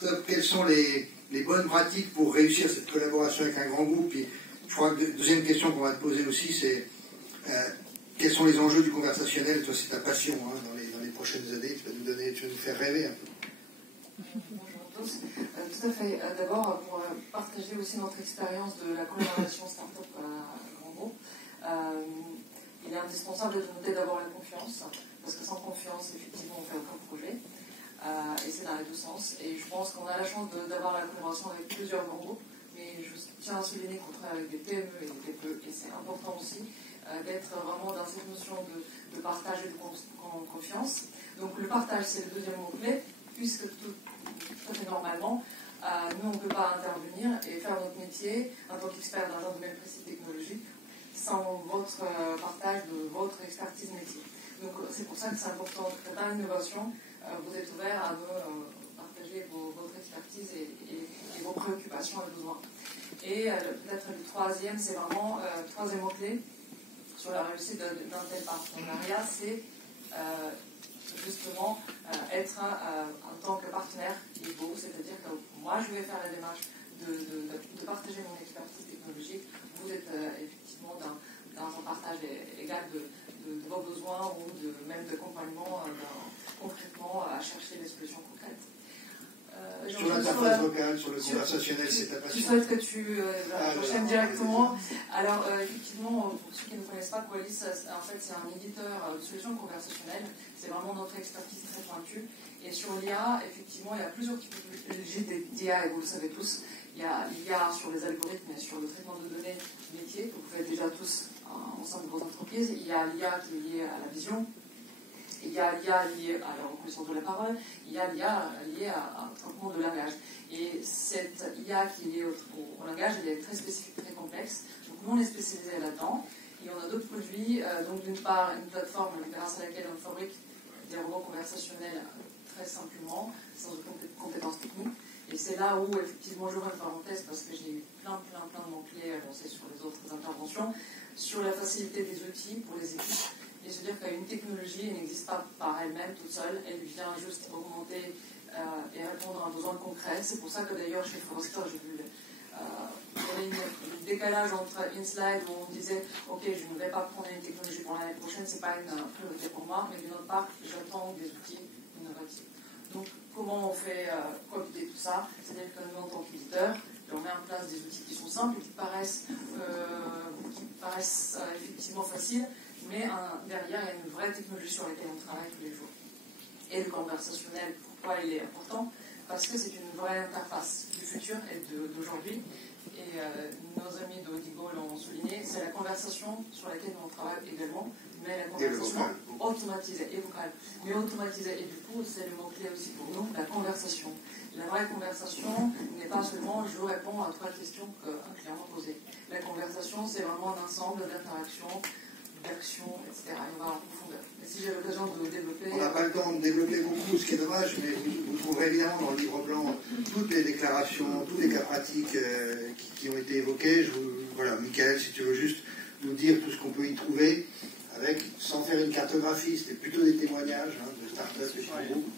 start-up, quelles sont les bonnes pratiques pour réussir cette collaboration avec un grand groupe? Puis, je crois que deuxième question qu'on va te poser aussi, c'est quels sont les enjeux du conversationnel? Toi, c'est ta passion hein, dans les prochaines années. Tu vas nous faire rêver un peu. Bonjour à tous. Tout à fait. D'abord, pour partager aussi notre expérience de la collaboration start-up à grand groupe, il est indispensable de noter d'abord la confiance, parce que sans confiance, effectivement, on ne fait aucun projet. Et c'est dans les deux sens. Et je pense qu'on a la chance d'avoir la collaboration avec plusieurs grands groupes, mais je tiens à souligner qu'on travaille avec des PME et des TPE, et c'est important aussi d'être vraiment dans cette notion de partage et de confiance. Donc le partage, c'est le deuxième mot-clé, puisque tout à fait normalement, nous, on ne peut pas intervenir et faire notre métier en tant qu'expert dans un domaine précis technologique sans votre partage de votre expertise métier. Donc c'est pour ça que c'est important que dans l'innovation, vous êtes ouvert à me partager votre expertise et vos préoccupations et besoins. Et peut-être le troisième, c'est vraiment, troisième mot-clé sur la réussite d'un tel partenariat, c'est justement être en tant que partenaire égaux, c'est-à-dire que moi je vais faire la démarche de partager mon expertise technologique, vous êtes effectivement dans un partage égal de vos besoins ou même d'accompagnement concrètement à chercher des solutions concrètes. Sur l'interface vocale, sur le conversationnel, c'est ta passion. Je souhaite que tu enchaînes directement. Alors, effectivement, pour ceux qui ne connaissent pas Qualys, en fait, c'est un éditeur de solutions conversationnelles. C'est vraiment notre expertise très pointue. Et sur l'IA, effectivement, il y a plusieurs typologies d'IA, et vous le savez tous. Il y a l'IA sur les algorithmes et sur le traitement de données métier, que vous faites déjà tous au sein de vos entreprises. Il y a l'IA qui est liée à la vision. Il y a l'IA liée à la reconnaissance de la parole, il y a l'IA liée à un traitement de langage. Et cette IA qui est liée au langage, elle est très spécifique, très complexe. Donc nous, on est spécialisé là-dedans. Et on a d'autres produits. Donc d'une part, une plateforme grâce à laquelle on fabrique des robots conversationnels très simplement, sans aucune compétence technique. Et c'est là où, effectivement, j'ouvre une parenthèse parce que j'ai eu plein de mots-clés annoncés sur les autres interventions, sur la facilité des outils pour les équipes. Et se dire qu'une technologie n'existe pas par elle-même toute seule, elle vient juste augmenter et répondre à un besoin concret. C'est pour ça que d'ailleurs chez Forrester, j'ai vu il y avait un décalage entre une slide où on disait ok, je ne vais pas prendre une technologie pour l'année prochaine, c'est pas une priorité pour moi, mais d'une autre part, j'attends des outils innovatifs. Donc comment on fait cohabiter tout ça? C'est-à-dire que nous, en tant qu'éditeur, on met en place des outils qui sont simples et qui paraissent effectivement faciles, mais derrière, il y a une vraie technologie sur laquelle on travaille tous les jours. Et le conversationnel, pourquoi il est important? Parce que c'est une vraie interface du futur et d'aujourd'hui. Et nos amis d'Odigo l'ont souligné, c'est la conversation sur laquelle on travaille également, mais la conversation automatisée et vocale. Mais automatisée, et du coup, c'est le mot-clé aussi pour nous, la conversation. La vraie conversation n'est pas seulement je réponds à 3 questions qu'un client m'a posées. La conversation, c'est vraiment un ensemble d'interactions, d'actions, etc. Et on va en profondeur. Et si j'ai l'occasion de développer... On n'a pas le temps de développer beaucoup, ce qui est dommage, mais vous trouverez évidemment dans le livre blanc toutes les déclarations, tous les cas pratiques qui ont été évoqués. Voilà, Michael, si tu veux juste nous dire tout ce qu'on peut y trouver, sans faire une cartographie, c'était plutôt des témoignages de start-up et de groupes.